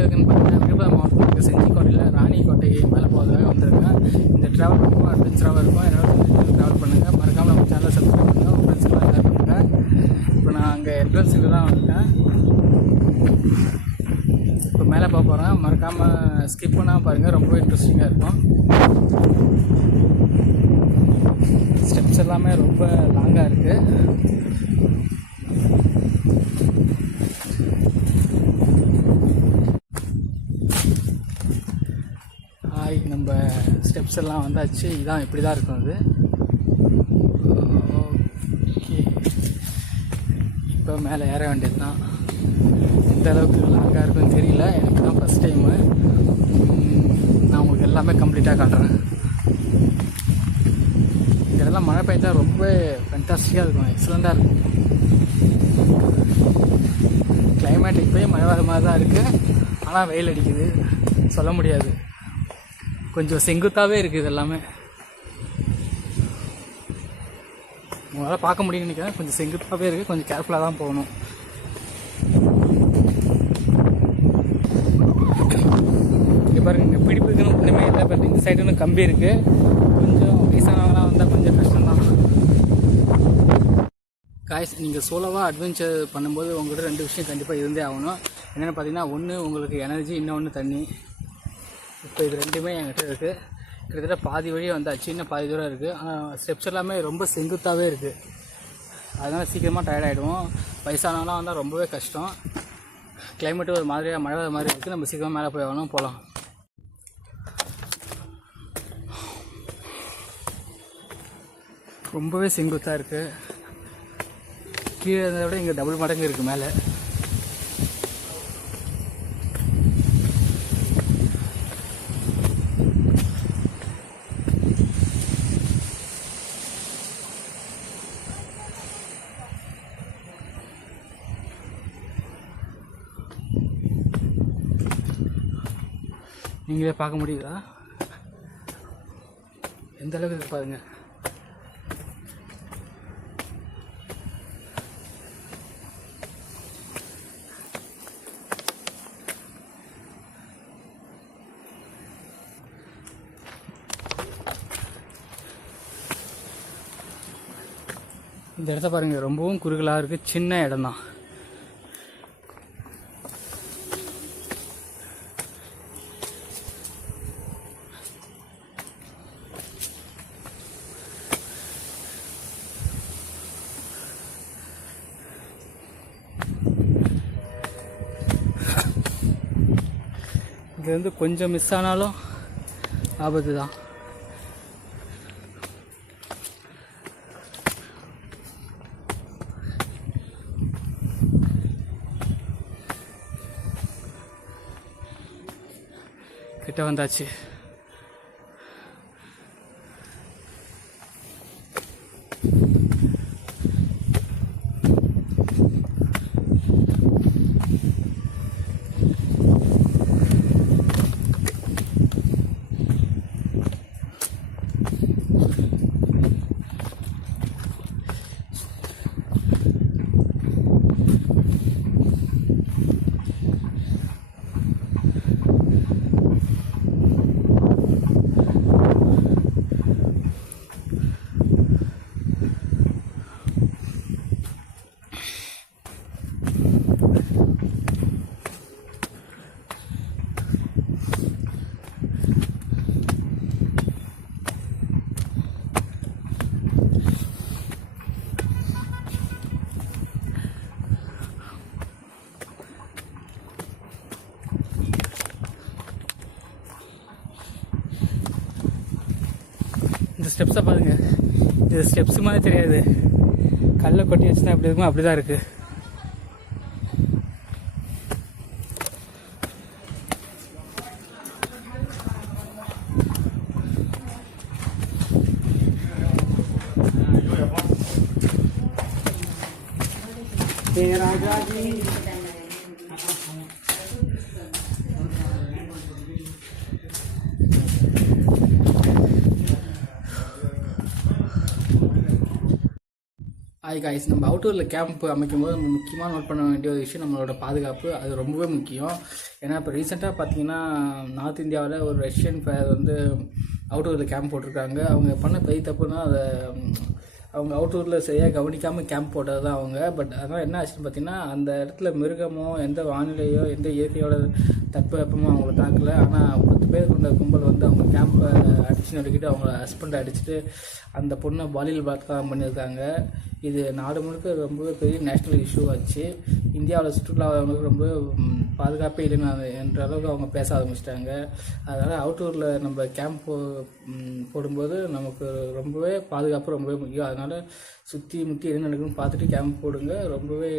எங்கே இருக்குன்னு பார்த்தீங்கன்னா விழுப்புரம் மாவட்டத்தில் செஞ்சிக்கோட்டையில் ராணிக்கோட்டை மேலே போகிறதுக்காக வந்திருக்கேன். இந்த ட்ராவல் ரொம்ப அட்வென்ச்சராகவும் இருக்கும். என்னோட ட்ராவல் பண்ணுங்கள். மறக்காமல் நம்ம சேனலை சப்ஸ்கிரைப் பண்ணுங்கள். உங்கள் ஃப்ரெண்ட்ஸ்க்கெலாம் ஷேர் பண்ணுங்கள். இப்போ நான் அங்கே என்ட்ரன்ஸுக்கு தான் வந்திருக்கேன். இப்போ மேலே போக போகிறேன். மறக்காமல் ஸ்கிப் பண்ணாமல் பாருங்கள். ரொம்ப இன்ட்ரெஸ்டிங்காக இருக்கும். ஸ்டெப்ஸ் எல்லாமே ரொம்ப லாங்காக இருக்குது. நம்ம ஸ்டெப்ஸ் எல்லாம் வந்தாச்சு. இதான் இப்படி தான் இருக்கும் அது. ஓகே, இப்போ மேலே ஏற வேண்டியது தான். எந்த அளவுக்கு லாங்காக இருக்குன்னு தெரியல. எனக்கு தான் ஃபஸ்ட் டைமு. நான் உங்களுக்கு எல்லாமே கம்ப்ளீட்டாக காட்டுறேன். இதெல்லாம் மழை பெய்ஞ்சா ரொம்ப ஃபேண்டாஸ்டிக்காக இருக்கும். எக்ஸலண்ட்டாக இருக்கும். கிளைமேட் இப்போயே மழை வர மாதிரி தான் இருக்குது. ஆனால் வெயில் அடிக்குது, சொல்ல முடியாது. கொஞ்சம் செங்குத்தாகவே இருக்குது எல்லாமே. உங்களால் பார்க்க முடியும்னு நினைக்கிறேன். கொஞ்சம் செங்குத்தாகவே இருக்குது. கொஞ்சம் கேர்ஃபுல்லாக தான் போகணும். இங்கே பாருங்கள், இங்கே பிடிப்புக்குன்னு ஒன்றுமே இல்லை. பட் இந்த சைடுன்னு கம்பி இருக்குது. கொஞ்சம் வயசானவங்களாம் வந்தால் கொஞ்சம் கஷ்டம்தான். காய்ஸ், நீங்கள் சோலோவாக அட்வென்ச்சர் பண்ணும்போது உங்கள்கிட்ட 2 விஷயம் கண்டிப்பாக இருந்தே ஆகணும். என்னென்னு பார்த்தீங்கன்னா, ஒன்று உங்களுக்கு எனர்ஜி, இன்னொன்று தண்ணி. இப்போ இது ரெண்டுமே என்கிட்ட இருக்குது. கிட்டத்தட்ட பாதி வழியே வந்தாச்சு. இன்னும் பாதி தூரம் இருக்குது. ஆனால் ஸ்டெப்ஸ் எல்லாமே ரொம்ப செங்குத்தாகவே இருக்குது. அதனால் சீக்கிரமாக டயர்டாகிடுவோம். வயசானவங்களாம் வந்தால் ரொம்பவே கஷ்டம். கிளைமேட்டு ஒரு மாதிரியாக மழை மாதிரி இருக்குது. நம்ம சீக்கிரமாக மேலே போய் ஆகணும். போகலாம். ரொம்பவே செங்குத்தாக இருக்குது. கீழே இருந்ததை விட இங்கே டபுள் மடங்கு இருக்குது மேலே. நீங்களே பார்க்க முடியுதா எந்த அளவுக்கு பாருங்க. இந்த இடத்த பாருங்க, ரொம்பவும் குறுகலாக இருக்குது. சின்ன இடம் தான். இது வந்து கொஞ்சம் மிஸ் ஆனாலும் ஆபத்து தான். கிட்ட வந்தாச்சு. இந்த ஸ்டெப்ஸை பாருங்கள். இது ஸ்டெப்ஸ் மாதிரி தெரியாது. கல்லை கொட்டி வச்சுதான் எப்படி இருக்குமோ அப்படி தான் இருக்குது. ஹாய் காய்ஸ், நம்ம அவுட்டோரில் கேம்ப் அமைக்கும் போது நம்ம முக்கியமாக நோட் பண்ண வேண்டிய ஒரு விஷயம் நம்மளோட பாதுகாப்பு. அது ரொம்பவே முக்கியம். ஏன்னா இப்போ ரீசெண்டாக பார்த்தீங்கன்னா நார்த் இந்தியாவில் ஒரு ரஷ்யன் பேர் வந்து அவுட்டோரில் கேம்ப் போட்டிருக்காங்க. அவங்க பண்ண பெரிய தப்புன்னா அதை அவங்க அவுட்டோரில் சரியாக கவனிக்காமல் கேம்ப் போட்டது தான் அவங்க. பட் அதனால் என்ன ஆச்சுன்னு பார்த்தீங்கன்னா அந்த இடத்துல மிருகமோ எந்த வானிலையோ எந்த இயற்கையோட தட்பவெப்பமோ அவங்கள தாக்கலை. ஆனால் 10 பேர் கொண்ட கும்பல் வந்து அவங்க கேம்பை அடிச்சு நடுக்கிட்டு அவங்க ஹஸ்பண்டை அடிச்சுட்டு அந்த பொண்ணை பாலியல் பலாத்காரம் பண்ணியிருக்காங்க. இது நாடு முழுக்க ரொம்பவே பெரிய நேஷ்னல் இஷ்யூ ஆச்சு. இந்தியாவில் சுற்றுலாவுக்கு ரொம்ப பாதுகாப்பே இல்லைன்னு என்ற அளவுக்கு அவங்க பேச ஆரம்பிச்சிட்டாங்க. அதனால் அவுட்டோரில் நம்ம கேம்ப் போடும்போது நமக்கு ரொம்பவே பாதுகாப்பு ரொம்பவே முக்கியம். அதனால் சுற்றி முற்றி என்ன நடக்குன்னு பார்த்துட்டு கேம்ப் போடுங்க. ரொம்பவே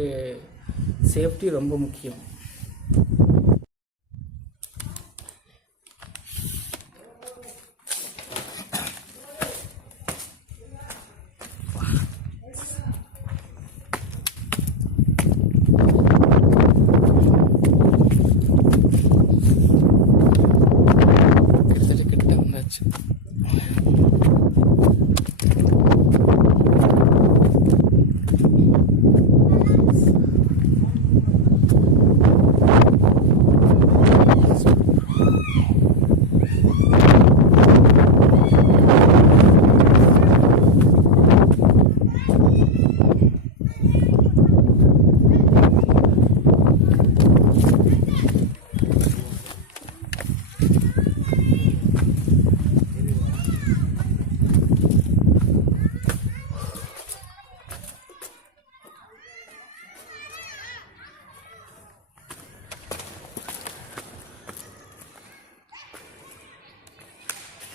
சேஃப்டி ரொம்ப முக்கியம்.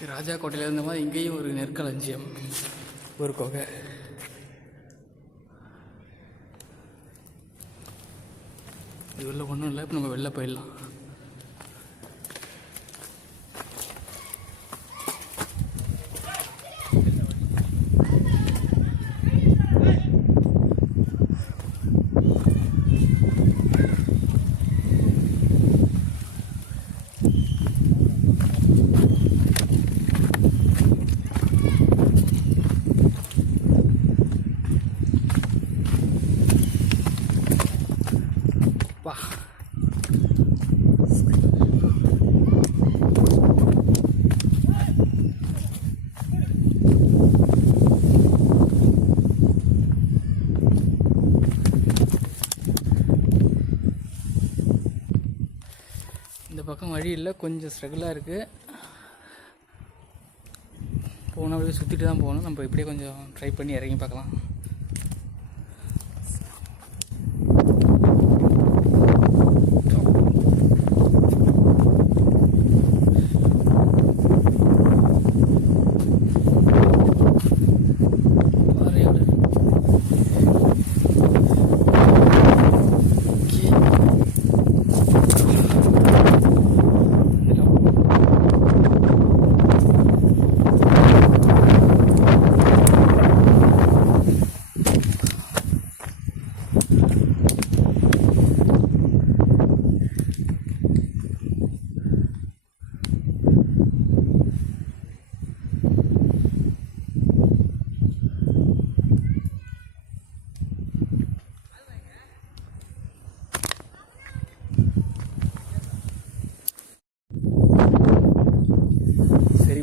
ராஜா கோட்டையில் இருந்த மாதிரி இங்கேயும் ஒரு நெற்களஞ்சியம், ஒரு குகை. இது உள்ள ஒன்றும் இல்லை. இப்போ நம்ம வெளில போயிடலாம். இந்த பக்கம் வழி இல்லை, கொஞ்சம் ஸ்ட்ரகிளாக இருக்குது. போனால் அப்படியே சுற்றிட்டு தான் போகணும். நம்ம இப்படியே கொஞ்சம் ட்ரை பண்ணி இறங்கி பார்க்கலாம்.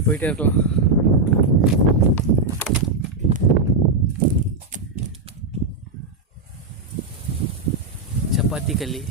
போயிட்டே இருக்கலாம். சப்பாத்தி கல்லி.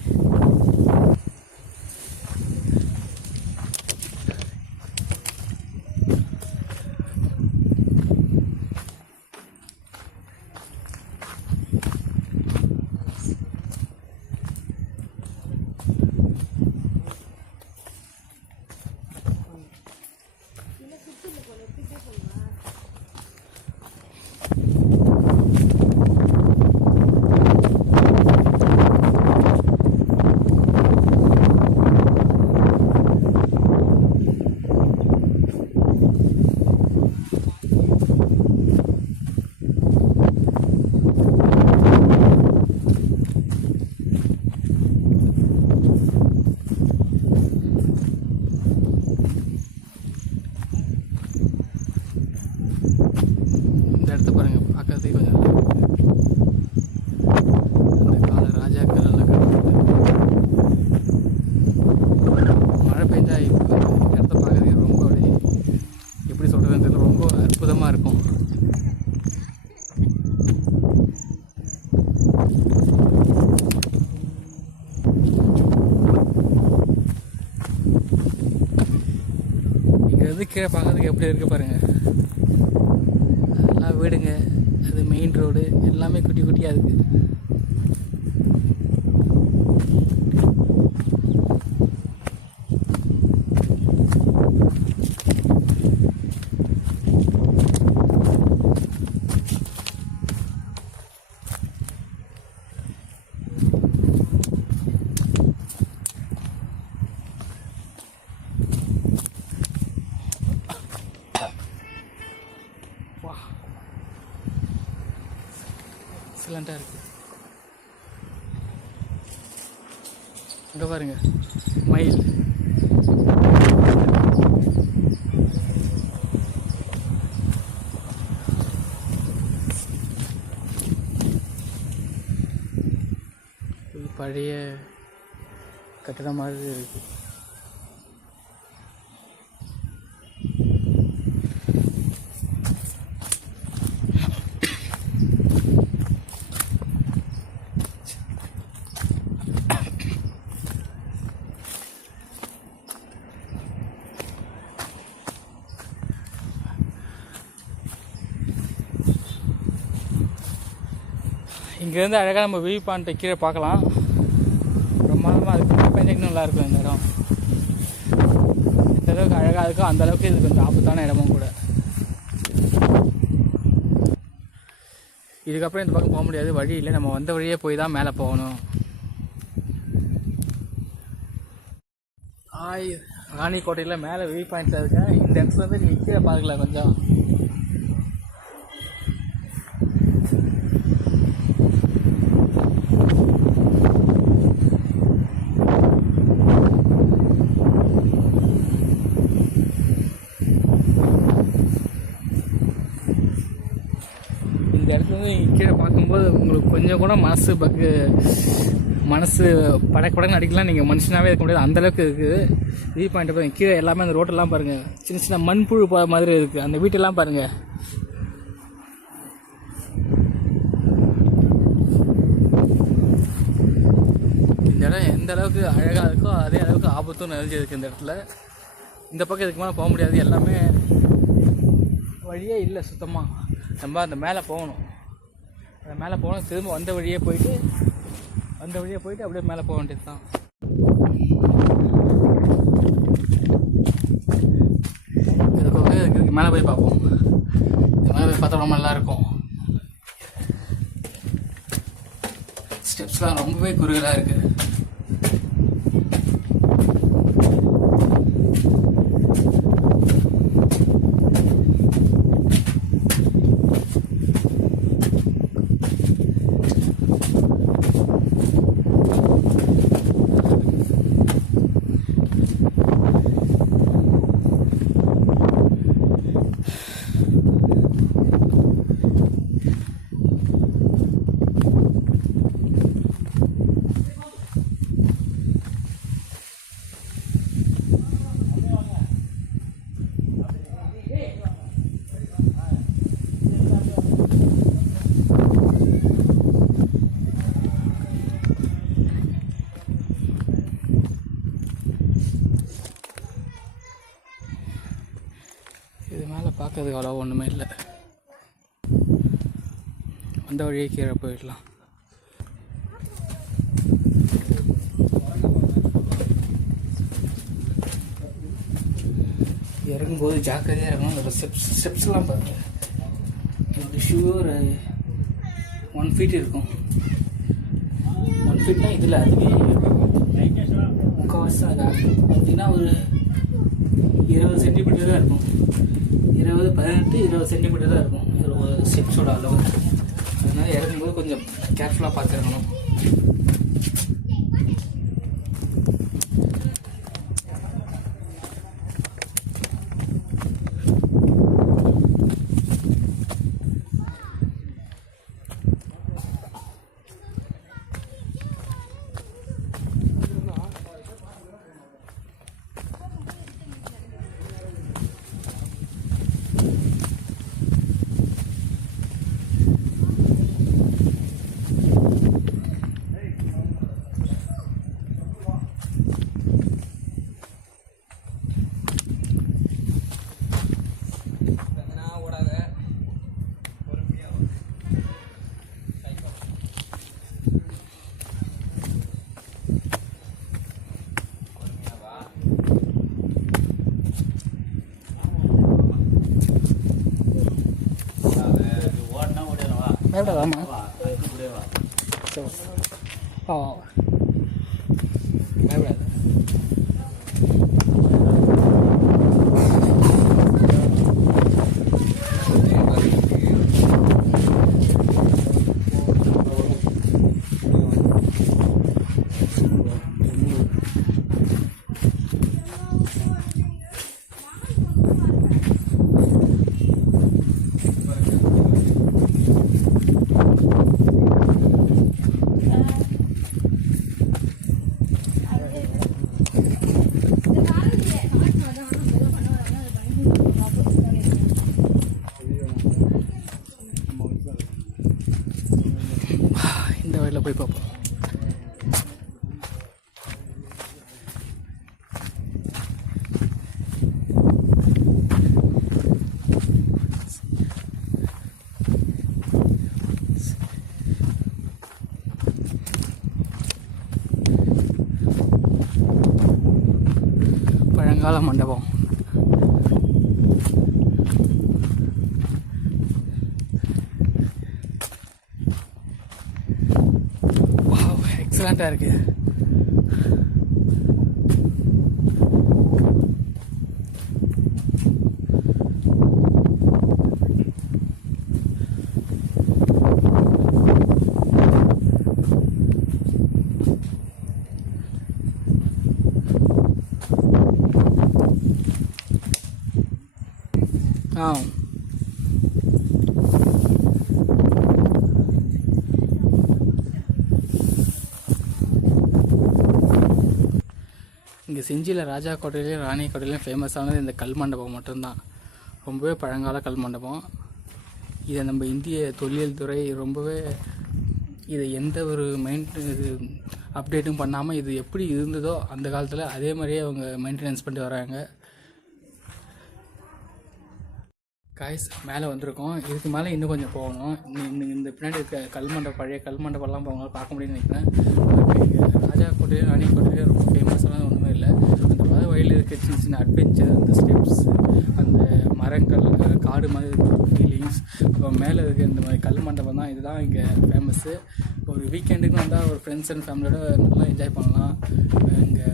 இங்கேருந்து கீழே பார்க்கறதுக்கு எப்படி இருக்குது பாருங்கள். அதெல்லாம் வீடுங்க, அது மெயின் ரோடு, எல்லாமே குட்டி குட்டியாக இருக்குது. எக்ஸலண்ட்டாக இருக்குது. அங்கே பாருங்க மயில். பழைய கட்டடம் மாதிரி இருக்குது. இங்கேருந்து அழகாக நம்ம வியூ பாயிண்ட்டை கீழே பார்க்கலாம். பிரமாதமாக இருக்குது. பெஞ்சிங் நல்லாயிருக்கும் இந்த இடம். எந்த அளவுக்கு அழகாக இருக்கோ அந்தளவுக்கு இது கொஞ்சம் ஆபத்தான இடமும் கூட. இதுக்கப்புறம் இந்த பக்கம் போக முடியாது, வழி இல்லை. நம்ம வந்த வழியே போய் தான் மேலே போகணும். ராணிக்கோட்டையில் மேலே வியூ பாயிண்ட்டில் இருக்கேன். இந்த இடத்துல வந்து நீங்கள் கீழே பார்க்கலாம் கொஞ்சம். இந்த இடத்துல வந்து கீழே பார்க்கும்போது உங்களுக்கு கொஞ்சம் கூட மனசு படக்கு அடிக்கலாம். நீங்கள் மனுஷனாகவே இருக்க முடியாது, அந்தளவுக்கு இருக்குது. வியூ பாயிண்ட்டை பாருங்கள். கீழே எல்லாமே அந்த ரோட்டெல்லாம் பாருங்கள், சின்ன சின்ன மண்புழு மாதிரி இருக்குது. அந்த வீட்டெல்லாம் பாருங்கள். இந்த இடம் எந்த அளவுக்கு அழகாக இருக்கோ அதே அளவுக்கு ஆபத்தும் நிறைஞ்சிருக்கு இந்த இடத்துல. இந்த பக்கம் இதுக்கு மேலே போக முடியாது, எல்லாமே வழியே இல்லை சுத்தமாக. நம்ம அந்த மேலே போகணும். அந்த மேலே போகணும், திரும்ப வந்த வழியே போயிட்டு அப்படியே மேலே போக வேண்டியது தான். இதுக்கு மேலே போய் பார்ப்போம். இது மேலே போய் பார்த்தா ரொம்ப நல்லாயிருக்கும். ஸ்டெப்ஸ்லாம் ரொம்பவே குறுகலாக இருக்குது. இது மேலே பார்க்கறதுக்கு அவ்வளோ ஒன்றுமே இல்லை. அந்த வழியே கீழே போயிடலாம். இறங்கும்போது ஜாக்கிரதையாக இருக்கணும். அந்த ஸ்டெப்ஸ்லாம் பாருங்கள். ஒரு ஷூர் 1 feet இருக்கும். 1 feetனா இதில் அதுவே முக்கால்வாசி தான். அப்படின்னா ஒரு 20 சென்டிமீட்டர் தான் இருக்கும். 18-20 சென்டிமீட்டர் தான் இருக்கும் ஒரு ஸ்டெப்ஸோட அளவு. அதனால் இறங்கும்போது கொஞ்சம் கேர்ஃபுல்லாக பார்த்துருக்கணும். பயப்படாதாம்மா. ஆ பயப்படாது. இந்த வழியில் போய் பார்ப்போம். பழங்கால மண்டபம். எக்ஸலண்ட்டாக இருக்குது. இங்கே செஞ்சியில் ராஜா கோட்டையிலையும் ராணி கோட்டையிலையும் ஃபேமஸானது இந்த கல் மண்டபம் மட்டும்தான். ரொம்பவே பழங்கால கல் மண்டபம். இதை நம்ம இந்திய தொல்லியல் துறை ரொம்பவே இதை எந்த ஒரு இது அப்டேட்டும் பண்ணாமல் இது எப்படி இருந்ததோ அந்த காலத்தில் அதே மாதிரியே அவங்க மெயின்டெனன்ஸ் பண்ணிட்டு வராங்க. காய்ஸ் மேலே வந்திருக்கோம். இதுக்கு மேலே இன்னும் கொஞ்சம் போகணும். இந்த பின்னாடி இருக்க கல்மண்டபம், பழைய கல்மண்டபம்லாம் அவங்களால பார்க்க முடியும்னு நினைக்கிறேன். ராஜா கோட்டையிலும் ராணி கோட்டையிலும் ரொம்ப ஃபேமஸான ஒன்றுமே இல்லை. அந்த மாதிரி வழியில் இருக்க சின்ன சின்ன அட்வென்ச்சர், அந்த ஸ்டெப்ஸ், அந்த மரங்கள், காடு மாதிரி இருக்கிற ஃபீலிங்ஸ், அப்புறம் மேலே இருக்க இந்த மாதிரி கல் மண்டபம் தான். இதுதான் இங்கே ஃபேமஸ்ஸு. ஒரு வீக்கெண்டுக்கு வந்தால் ஒரு ஃப்ரெண்ட்ஸ் அண்ட் ஃபேமிலியோட நல்லா என்ஜாய் பண்ணலாம். இங்கே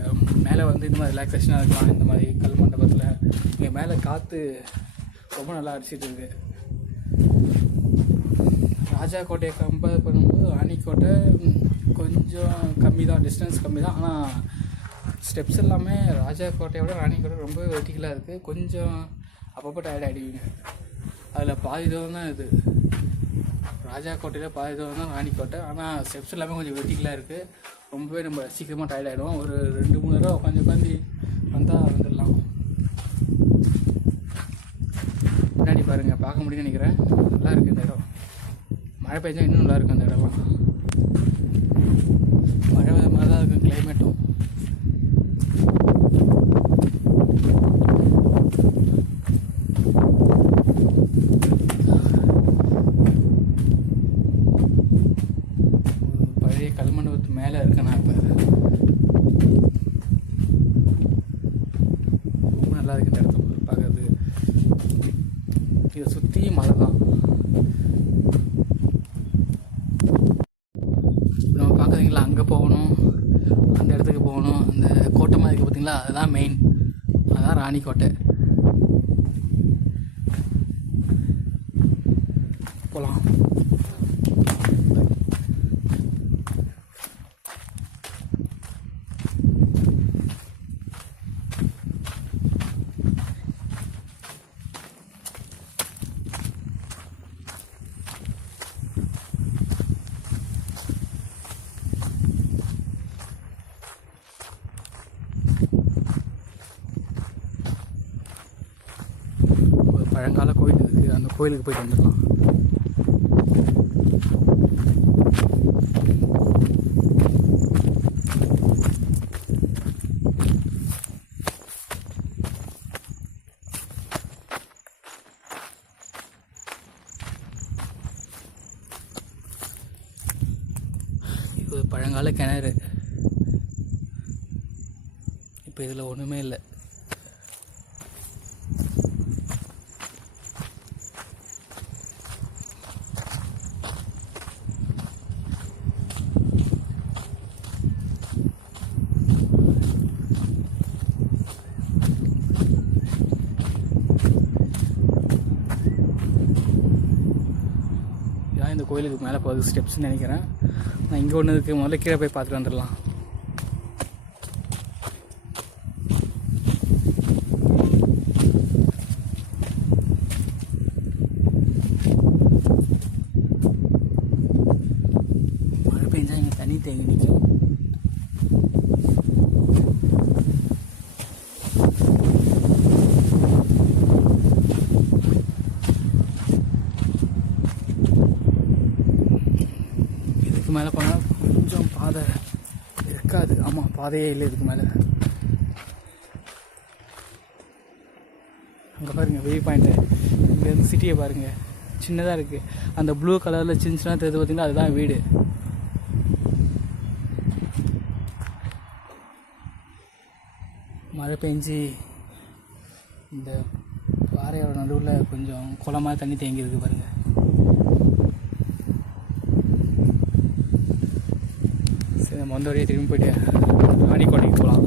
மேலே வந்து இந்த மாதிரி ரிலாக்ஸேஷனாக இருக்கலாம். இந்த மாதிரி கல் மண்டபத்தில் இங்கே மேலே காற்று ரொம்ப நல்லா அடிச்சிட்டு இருக்கு. ராஜா கோட்டையை கம்பேர் பண்ணும்போது ராணிக்கோட்டை கொஞ்சம் கம்மி தான், டிஸ்டன்ஸ் கம்மி தான். ஆனால் ஸ்டெப்ஸ் எல்லாமே ராஜா கோட்டையோட ராணிக்கோட்டை ரொம்ப வெர்டிகலாக இருக்குது. கொஞ்சம் அப்பப்போ டயர்ட் ஆகிடுவீங்க. அதில் பாதி தூரம் தான் இது. ராஜா கோட்டையில் பாதி தூரம் தான் ராணிக்கோட்டை. ஆனால் ஸ்டெப்ஸ் எல்லாமே கொஞ்சம் வெர்டிகலாக இருக்குது. ரொம்பவே நம்ம சீக்கிரமாக டயர்ட் ஆகிடுவோம். ஒரு 2-3 தடவை உட்காந்து வந்தால் வந்துடலாம். முன்னாடி பாருங்கள், பார்க்க முடியும்னு நினைக்கிறேன். நல்லா இருக்குது இந்த இடம். மழை பெய்ஞ்சா இன்னும் நல்லா இருக்கும் அந்த இடம்லாம். மழை மாதிரி தான் இருக்கும் கிளைமேட்டும். பழைய கல்மண்டபத்து மேலே இருக்கேன் நான் இப்போ. ரொம்ப நல்லா இருக்கு இந்த இடத்துல பார்க்கறது. இதை சுற்றி மலை தான். நம்ம பார்க்குறீங்களா, அங்கே போகணும், அந்த இடத்துக்கு போகணும். அந்த கோட்டை மாதிரி இருக்குது பார்த்தீங்களா, அதுதான் மெயின். அதுதான் ராணிக்கோட்டை. போகலாம். பழங்கால கோயில் இருக்குது, அந்த கோயிலுக்கு போயிட்டு வந்துடலாம். இது பழங்கால கிணறு. இப்போ இதில் ஒன்றுமே இல்லை. கோயிலுக்கு மேலே போகுது ஸ்டெப்ஸ்ன்னு நினைக்கிறேன். நான் இங்கே ஒன்று இருக்குது, முதல்ல கீழே போய் பார்த்துட்டு வந்துடலாம். மழை பெஞ்சா இங்கே தண்ணி தேங்கி நிற்கும். மேலே போனால் கொஞ்சம் பாதை இருக்காது. ஆமாம், பாதையே இல்லை இதுக்கு மேலே. அங்கே பாருங்கள் வியூ பாயிண்ட்டு. இங்கேருந்து சிட்டியை பாருங்கள், சின்னதாக இருக்குது. அந்த ப்ளூ கலரில் சின்ன சின்ன தெரிஞ்சு பார்த்திங்கன்னா அதுதான் வீடு. மழை பெஞ்சு இந்த பாறையோட நடுவில் கொஞ்சம் குளமாக தண்ணி தேங்கி இருக்குது பாருங்கள். நம்ம வந்த வழியே திரும்பி போய்ட்டு ராணிக்கோட்டைக்கு போகலாம்.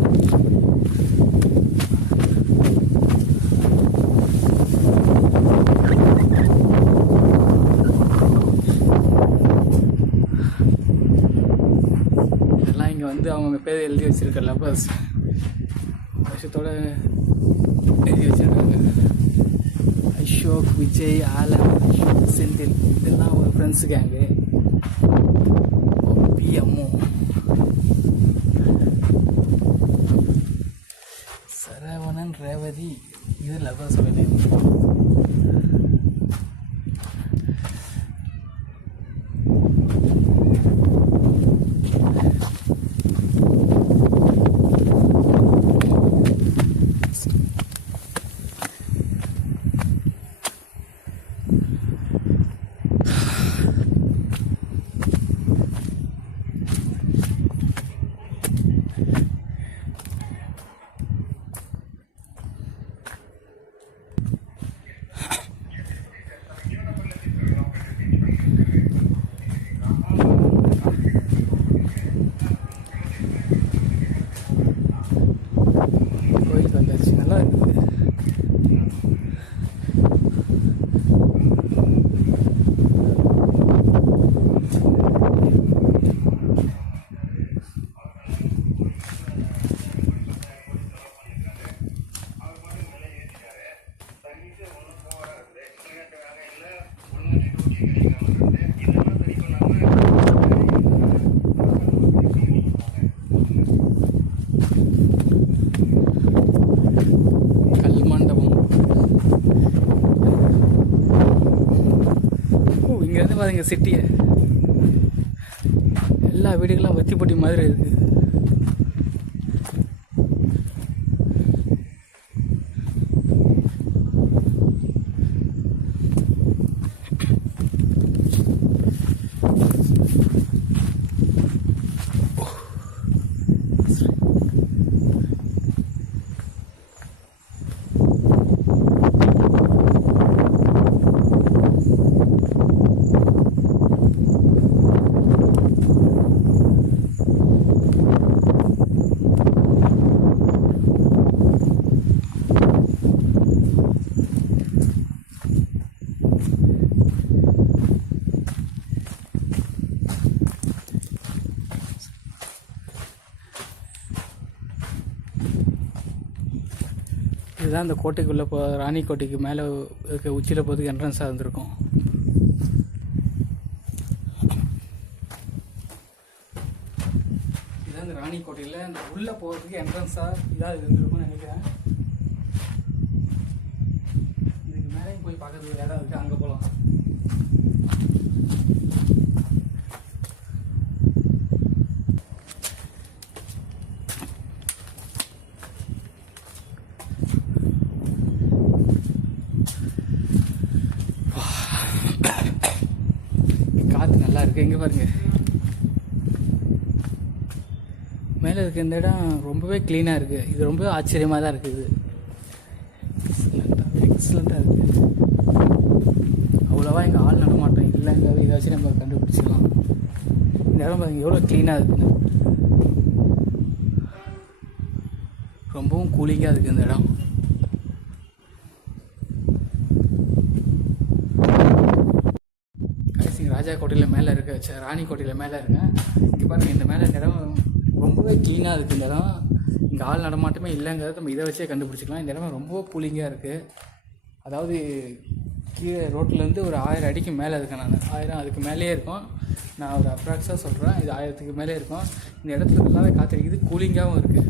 இதெல்லாம் இங்கே வந்து அவங்க பேர் எழுதி வச்சுருக்க லவ்வர்ஸ் வருஷத்தோடு எழுதி வச்சுருக்காங்க. அசோக், விஜய், ஆலம், செந்தில் இதெல்லாம் ஒரு ஃப்ரெண்ட்ஸு கேங்கு. அம்மோ, சரவணன், ரேவதி, இது லவ்வர்ஸ் வேலை. இங்கேருந்து பாருங்க சிட்டியை, எல்லா வீடுகளும் வத்தி பொட்டி மாதிரி இருக்குது. இதுதான் அந்த கோட்டைக்குள்ளே ராணிக்கோட்டைக்கு மேலே இருக்க உச்சியில் போகிறதுக்கு என்ட்ரன்ஸாக இருந்திருக்கும். இதுதான் இந்த ராணிக்கோட்டையில் அந்த உள்ளே போகிறதுக்கு என்ட்ரன்ஸாக இதாக இருந்திருக்கும்னு நினைக்கிறேன். இதுக்கு மேலேயும் போய் பார்க்கறதுக்கு இடம் இருக்குது, அங்கே போகலாம். இங்கே பாருங்க, மேலே இருக்க இந்த இடம் ரொம்பவே க்ளீனாக இருக்குது. இது ரொம்ப ஆச்சரியமாக தான் இருக்குது. எக்ஸலண்ட்டாக இருக்குது. அவ்வளோவா இங்கே ஆள் நடமாட்டோம் இல்லைங்க, இதை வச்சு நம்ம கண்டுபிடிச்சிடலாம். இந்த இடம் பாருங்க எவ்வளோ க்ளீனாக இருக்குன்னு. ரொம்பவும் கூலிங்காக இருக்குது இந்த இடம். ராஜா கோட்டையில் மேலே இருக்க ராணி கோட்டையில் மேலே இருக்கேன். இங்கே பாருங்கள், இந்த மேலே இந்த இடம் ரொம்பவே க்ளீனாக இருக்குது. இந்த இடம் இங்கே ஆள் நடமாட்டமே இல்லைங்கிறத நம்ம இதை வச்சே கண்டுபிடிச்சிக்கலாம். இந்த இடம் ரொம்ப கூலிங்காக இருக்குது. அதாவது கீழே ரோட்லேருந்து ஒரு 1000 அடிக்கு மேலே இருக்கேன். நான் 1000 அதுக்கு மேலேயே இருக்கும். நான் ஒரு அப்ராக்ஸாக சொல்கிறேன், இது 1000க்கு மேலே இருக்கும். இந்த இடத்துல நல்லாவே காத்திருக்குது, கூலிங்காகவும் இருக்குது.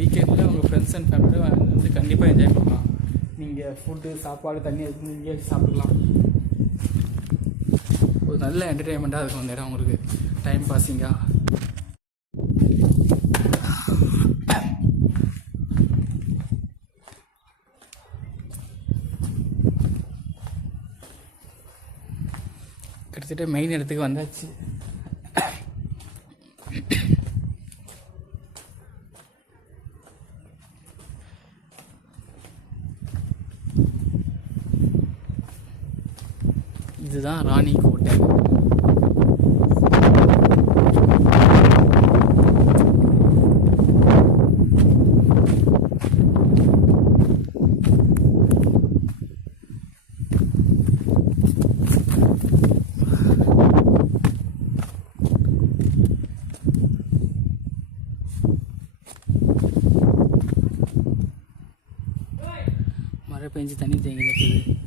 வீக்கெண்டில் உங்கள் ஃப்ரெண்ட்ஸ் அண்ட் ஃபேமிலியோட வந்து கண்டிப்பாக என்ஜாய் பண்ணலாம். நீங்கள் ஃபுட்டு, சாப்பாடு, தண்ணி அதுக்கு இங்கே சாப்பிடலாம். ஒரு நல்ல என்டர்டெயின்மெண்ட்டாக இருக்கும் இந்த இடம் உங்களுக்கு, டைம் பாஸிங்காக. கிட்டத்தட்ட மெயின் இடத்துக்கு வந்தாச்சு. இதுதான் ராணி கோட்டை. மழை பெஞ்சு தண்ணி தேங்கி நிற்குது.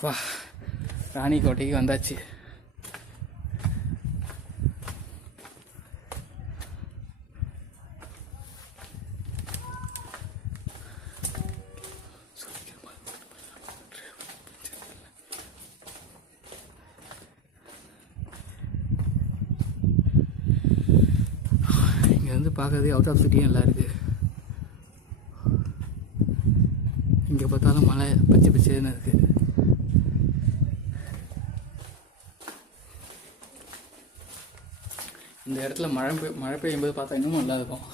வா, ராணி கோட்டைக்கு வந்தாச்சு. இங்கே வந்து பார்க்கறது அவுட் ஆஃப் சிட்டியும் நல்லா இருக்குது. இங்கே பார்த்தாலும் மலை பச்சை பச்சைன்னு இருக்குது. இந்த இடத்துல மழை பெய்யும் போது பார்த்தா இன்னும் நல்லா இருக்கும்.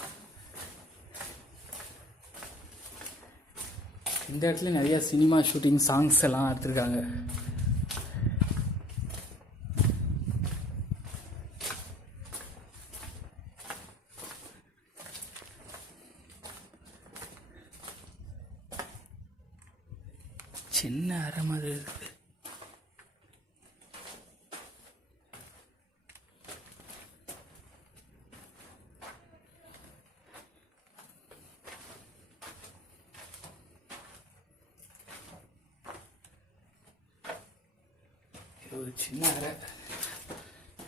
இந்த இடத்துல நிறையா சினிமா ஷூட்டிங், சாங்ஸ் எல்லாம் எடுத்திருக்காங்க. சின்ன அறை மாதிரி இருக்குது. ஒரு சின்ன அறை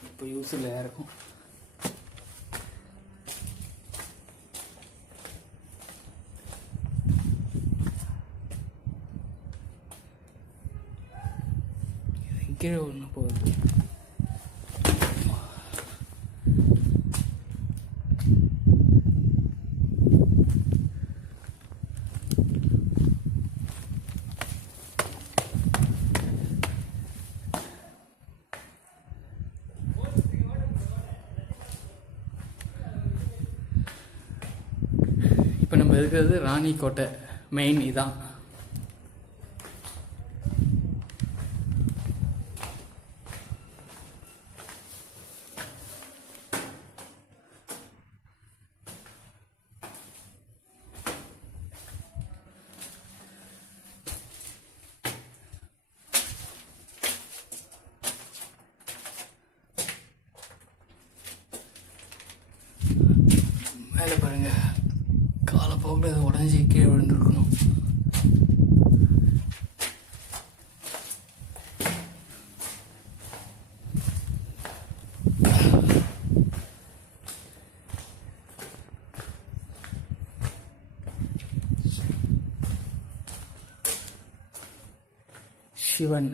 இப்போ யூஸில் இருக்கும். கீழே ஒன்று போகுது. இப்போ நம்ம இருக்கிறது ராணி கோட்டை மெயின். இதான் மேலே பாருங்க, காலப்போக்கில் அது உடஞ்சி கீழே விழுந்துருக்கணும். சிவன்.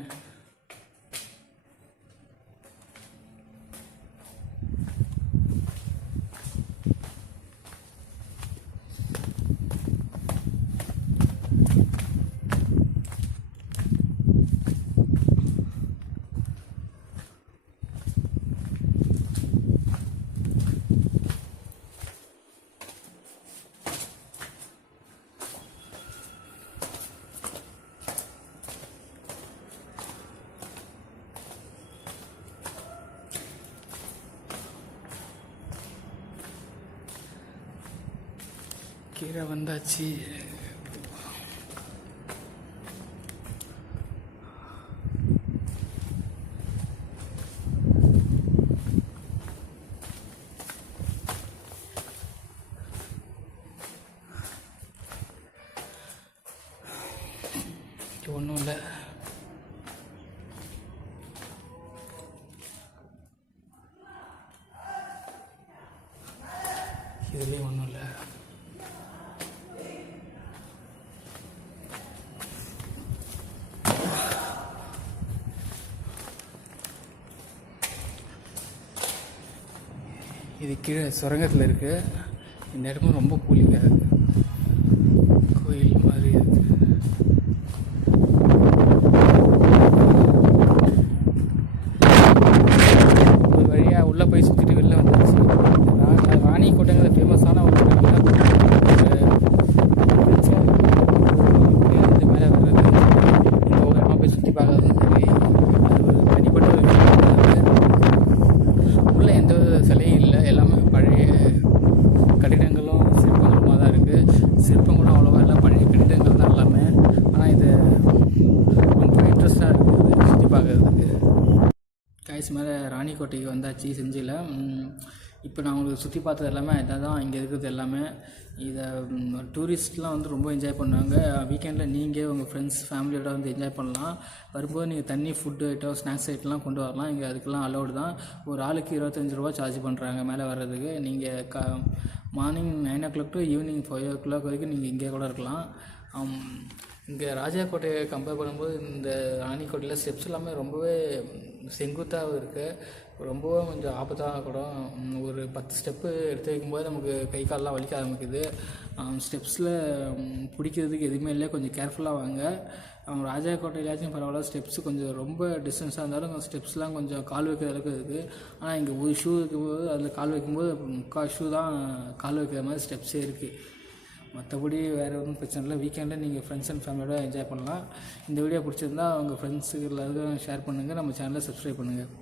கீழே வந்தாச்சு. ஒன்றும் இல்லை. இதுலேயும் ஒன்றும் இல்லை. இது கீழே சுரங்கத்தில் இருக்குது. இந்த இடமும் ரொம்ப கூலிங்காக இருக்குது. கோயில் மாதிரி இருக்குது. ஒரு வழியாக உள்ளே போய் சுற்றிட்டு வெளில வந்துருச்சு. ராணிக்கோட்டைங்கிற ஃபேமஸான ஒரு மேலே வர்றது, இந்த ஓரமாக போய் சுற்றி பார்க்கறது சரி, அது ஒரு தனிப்பட்ட ஒரு உள்ளே எந்த சிலையும் இல்லை. எல்லாமே பழைய கட்டிடங்களும் சிற்பங்களுமாக தான் இருக்குது. சிற்பம் கூட அவ்வளோவா இல்லை, பழைய கட்டிடங்கள் தான் எல்லாமே. ஆனால் இது ரொம்ப இன்ட்ரெஸ்டாக இருக்குது சுற்றி பார்க்குறதுக்கு. காய்ஸ் மேலே ராணிக்கோட்டைக்கு வந்தாச்சு செஞ்சியில். இப்போ நான் உங்களுக்கு சுற்றி பார்த்தது எல்லாமே இதான் தான் இங்கே இருக்கிறது எல்லாமே. இதை டூரிஸ்ட்லாம் வந்து ரொம்ப என்ஜாய் பண்ணுவாங்க. வீக்கெண்டில் நீங்கள் உங்கள் ஃப்ரெண்ட்ஸ் ஃபேமிலியோட வந்து என்ஜாய் பண்ணலாம். வரும்போது நீங்கள் தண்ணி, ஃபுட்டு ஐட்டம், ஸ்நாக்ஸ் ஐட்டம்லாம் கொண்டு வரலாம். இங்கே அதுக்கெல்லாம் அலௌடு தான். ஒரு ஆளுக்கு 25 ரூபா சார்ஜ் பண்ணுறாங்க மேலே வர்றதுக்கு. நீங்கள் morning 9 o'clock to evening 5 o'clock வரைக்கும் நீங்கள் இங்கே கூட இருக்கலாம். இங்கே ராஜா கோட்டையை கம்பேர் பண்ணும்போது இந்த ராணிக்கோட்டையில் ஸ்டெப்ஸ் எல்லாமே ரொம்பவே செங்குத்தாக இருக்குது. ரொம்பவே கொஞ்சம் ஆபத்தாக கூட. ஒரு 10 ஸ்டெப்பு எடுத்து வைக்கும்போது நமக்கு கை காலெலாம் வலிக்க ஆரம்பிக்குது. ஸ்டெப்ஸில் பிடிக்கிறதுக்கு எதுவுமே இல்லை, கொஞ்சம் கேர்ஃபுல்லாக வாங்க. ராஜா கோட்டையிலாச்சும் பரவாயில்ல, ஸ்டெப்ஸு கொஞ்சம் ரொம்ப டிஸ்டன்ஸாக இருந்தாலும் ஸ்டெப்ஸ்லாம் கொஞ்சம் கால் வைக்கிற அளவுக்கு இருக்குது. ஆனால் இங்கே ஒரு ஷூ இருக்கும்போது அதில் கால் வைக்கும்போது முக்கால் ஷூ தான் கால் வைக்கிற மாதிரி ஸ்டெப்ஸே இருக்குது. மற்றபடி வேறு ஒன்றும் பிரச்சனை இல்லை. வீக்கெண்டில் நீங்கள் ஃப்ரெண்ட்ஸ் அண்ட் ஃபேமிலியோட என்ஜாய் பண்ணலாம். இந்த வீடியோ பிடிச்சிருந்தா உங்கள் ஃப்ரெண்ட்ஸுக்கு எல்லாருக்கும் ஷேர் பண்ணுங்கள். நம்ம சேனலை சப்ஸ்கிரைப் பண்ணுங்கள்.